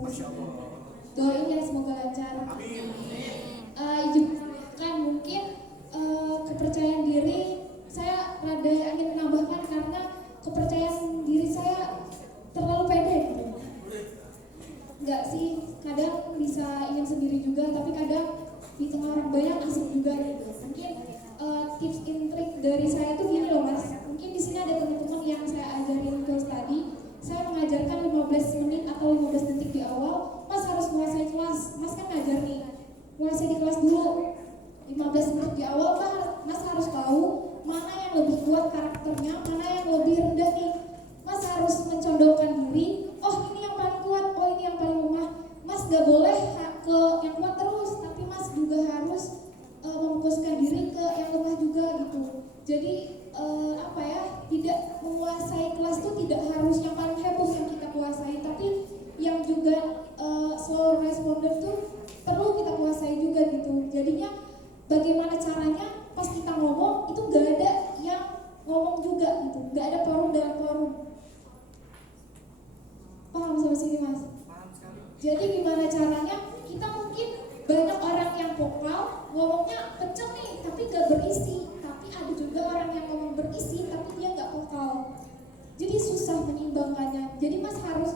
profesi. Masya Allah. Doain ya semoga lancar. Amin. Kan mungkin kepercayaan diri saya rada ingin menambahkan karena kepercayaan diri saya terlalu pede gitu. Enggak sih, kadang bisa ingin sendiri juga, tapi kadang di tengah orang banyak asik juga gitu. Mungkin tips and trik dari saya tuh gini loh mas. Mungkin di sini ada teman-teman yang saya ajarin case tadi. Saya mengajarkan 15 menit atau 15 detik di awal. Mas harus menguasai kelas. Mas kan ngajar nih. Menguasai di kelas dulu. 15 menit di awal mas harus tahu mana yang lebih kuat karakternya, mana yang lebih rendah nih. Mas harus mencondongkan diri. Oh ini yang paling kuat, oh ini yang paling lemah. Mas gak boleh ke yang kuat terus, tapi mas juga harus memfokuskan diri ke yang lemah juga gitu. Jadi tidak menguasai kelas itu tidak harus yang paling heboh yang kita kuasai, tapi yang juga slow responder tuh perlu kita kuasai juga gitu. Jadinya bagaimana caranya pas kita ngomong itu gak ada yang ngomong juga gitu, gak ada forum dalam forum. Paham sampai sini mas? Paham sekali. Jadi gimana caranya kita mungkin banyak orang yang vokal ngomongnya kenceng nih tapi gak berisi, tapi ada juga orang yang ngomong berisi tapi dia gak vokal. Jadi susah menyeimbangkannya. Jadi mas harus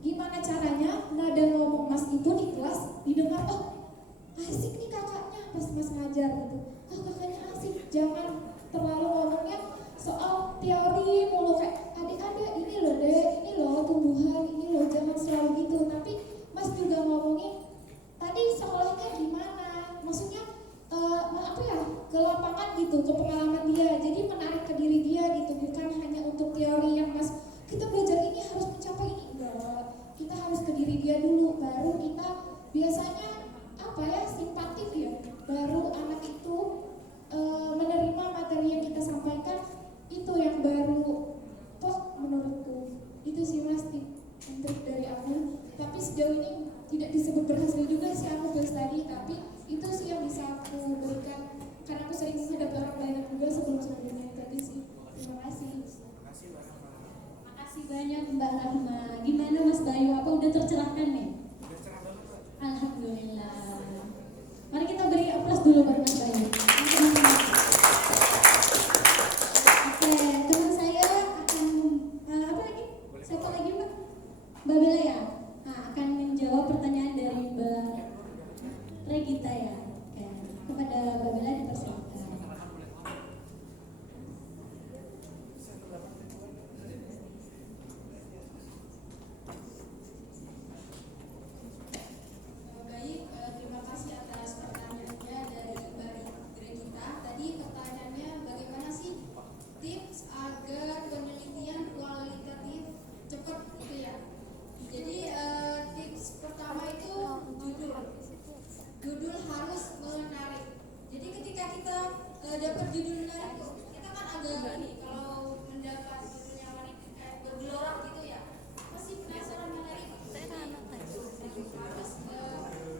gimana caranya nada ngomong mas itu di kelas didengar, oh asik nih kakaknya pas mas ngajar gitu. Oh kakaknya asik, jangan terlalu ngomongnya soal teori mulu kayak adik-adik ini loh dek, ini loh tumbuhan, ini loh, jangan selalu gitu. Tapi mas juga ngomongin tadi sekolahnya gimana, maksudnya ke lapangan gitu, ke pengalaman dia, jadi menarik ke diri dia gitu, bukan hanya untuk teori yang mas kita belajar ini harus mencapai ini, enggak, kita harus ke diri dia dulu, baru kita biasanya simpatik ya, baru anak itu menerima materi yang kita sampaikan, itu yang baru kok menurutku. Itu sih mas trik dari aku, tapi sejauh ini tidak disebut berhasil juga sih aku bahas tadi, tapi itu sih yang bisa aku berikan karena aku sering menghadapi orang banyak juga sebelum-sebelumnya tadi sih. Terima kasih. Makasih banyak Mbak Rahma. Gimana Mas Bayu, apa udah tercerahkan nih? Udah cerah banget, Pak. Alhamdulillah. Mari kita beri aplaus dulu buat Mas Bayu. Oke, teman saya akan apa lagi? Siapa lagi Mbak? Mbak Bella ya? Nah, akan menjawab pertanyaan dari Mbak Regita ya. Oke, kepada Mbak Bella dipersilakan. Terima kasih atas pertanyaannya dari Mbak Regita. Tadi pertanyaannya bagaimana sih tips agar penelitian kualitatif cepat gitu ya. Jadi tips pertama itu judul harus menarik. Jadi ketika kita dapat judul menarik, kita kan agak ini kalau mendapat judul yang menarik kayak bergelora gitu ya, masih penasaran menarik. Harus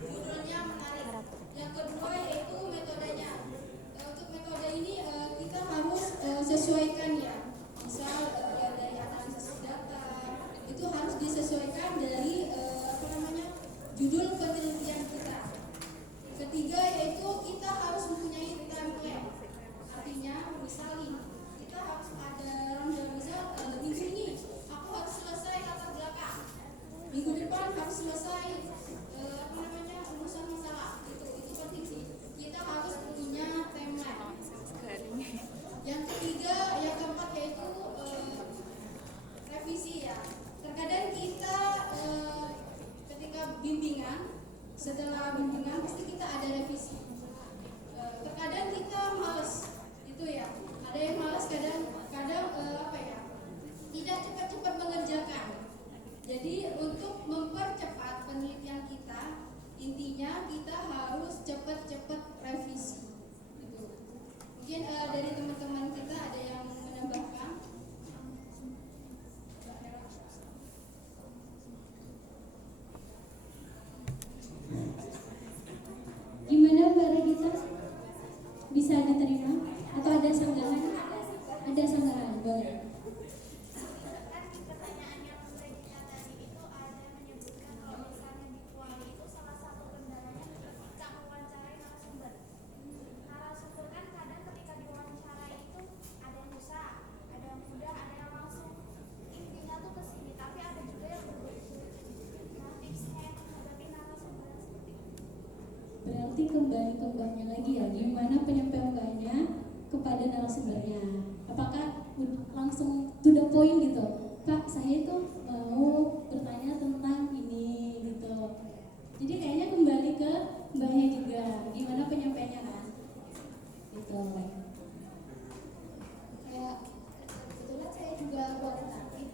judulnya menarik. Yang kedua yaitu metodenya. Untuk metode ini kita harus sesuaikan ya. Misal dari analisis data itu harus disesuaikan dari judul penelitian kita. Ketiga yaitu kita harus mempunyai template. Artinya misalnya kita harus ada ronde, misal minggu ini aku harus selesai latar belakang, minggu depan harus selesai rumusan masalah. Itu penting sih, kita harus punya template. Yang ketiga, yang keempat yaitu revisi ya. Terkadang kita ketika bimbingan, setelah bimbingan pasti kita ada revisi. Terkadang kita malas, itu ya. Ada yang malas, kadang tidak cepat-cepat mengerjakan. Jadi untuk mempercepat penelitian kita, intinya kita harus cepat-cepat revisi. Gitu. Mungkin dari teman-teman kita ada yang menambahkan. Gimana Mbak Regita? Bisa diterima? Atau ada sanggahan? Ada sanggahan, boleh. kembali ke mbaknya lagi ya, gimana penyampaian mbaknya kepada narasumbernya. Apakah langsung to the point gitu, Kak saya itu mau bertanya tentang ini gitu. Jadi kayaknya kembali ke mbaknya juga, gimana penyampaiannya kan? Gitu. Kayak kebetulan saya juga kualitatif.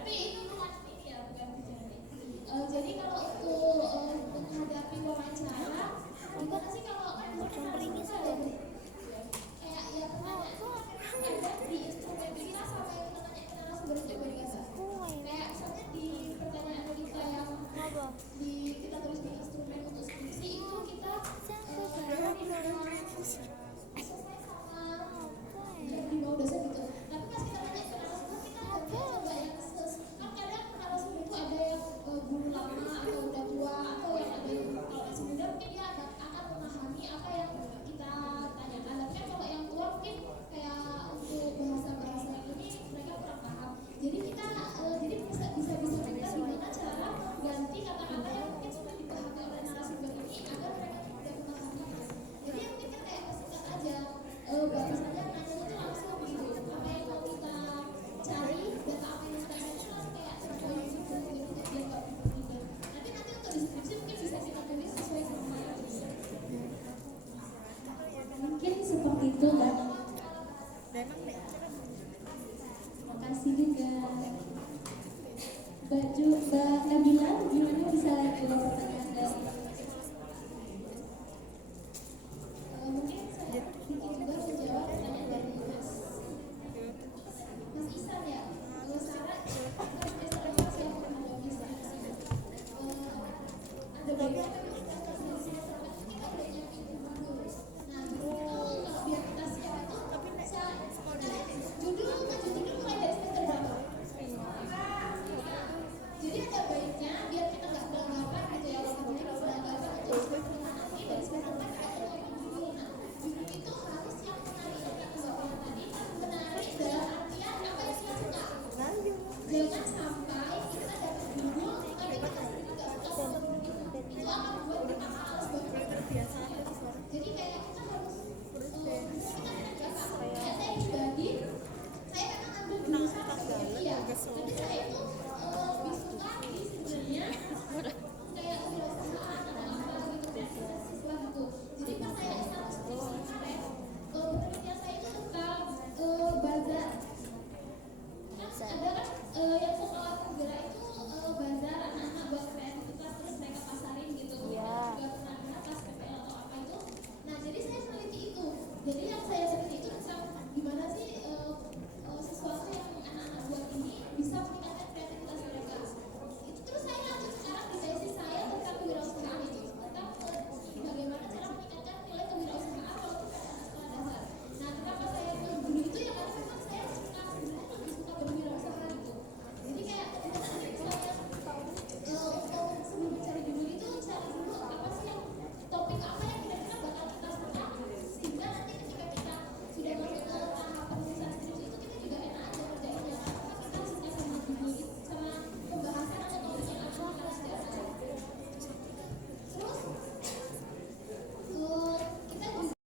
Tapi itu bukan ini ya, bukan bicara. Jadi kalau untuk menghadapi wawancara, gimana sih kalau kan kayak ya pertanyaan ada di instrumen kita sama yang kita tanya ke narasumber itu beda nggak? Kayak misalnya di pertanyaan kita yang kita tulis di instrumen untuk skripsi itu kita selesai sama yang di bawah dosen gitu. Tapi pas kita tanya ke narasumber kita nggak coba yang kan kadang narasumber itu ada yang guru lama atau udah tua atau yang ada yang kalau masih muda mungkin dia akan memahami apa yang kita tanyakan. Tapi kan kalau yang tua mungkin kayak untuk bahasa ini mereka kurang paham. Jadi kita jadi bisa kita gimana cara ganti kata-kata yang mungkin sudah dipahami oleh narasumber ini agar mereka mudah memahami. Jadi yang kita kayak persingkat aja, bahasanya nanya itu langsung gitu. Apa yang mau kita cari, data apa yang kita cari itu langsung kayak terpoin gitu. Jadi dia nggak berpikir. Nanti untuk deskripsi mungkin bisa kita tulis sesuai sama yang bisa. Mungkin seperti itu Mbak. Terima kasih juga. Mbak Nabila, gimana bisa jawab pertanyaan dari Mungkin saya juga menjawab pertanyaan dari Mas Isan ya. Sarah semester 4 yang menghadapi skripsi. Ada baiknya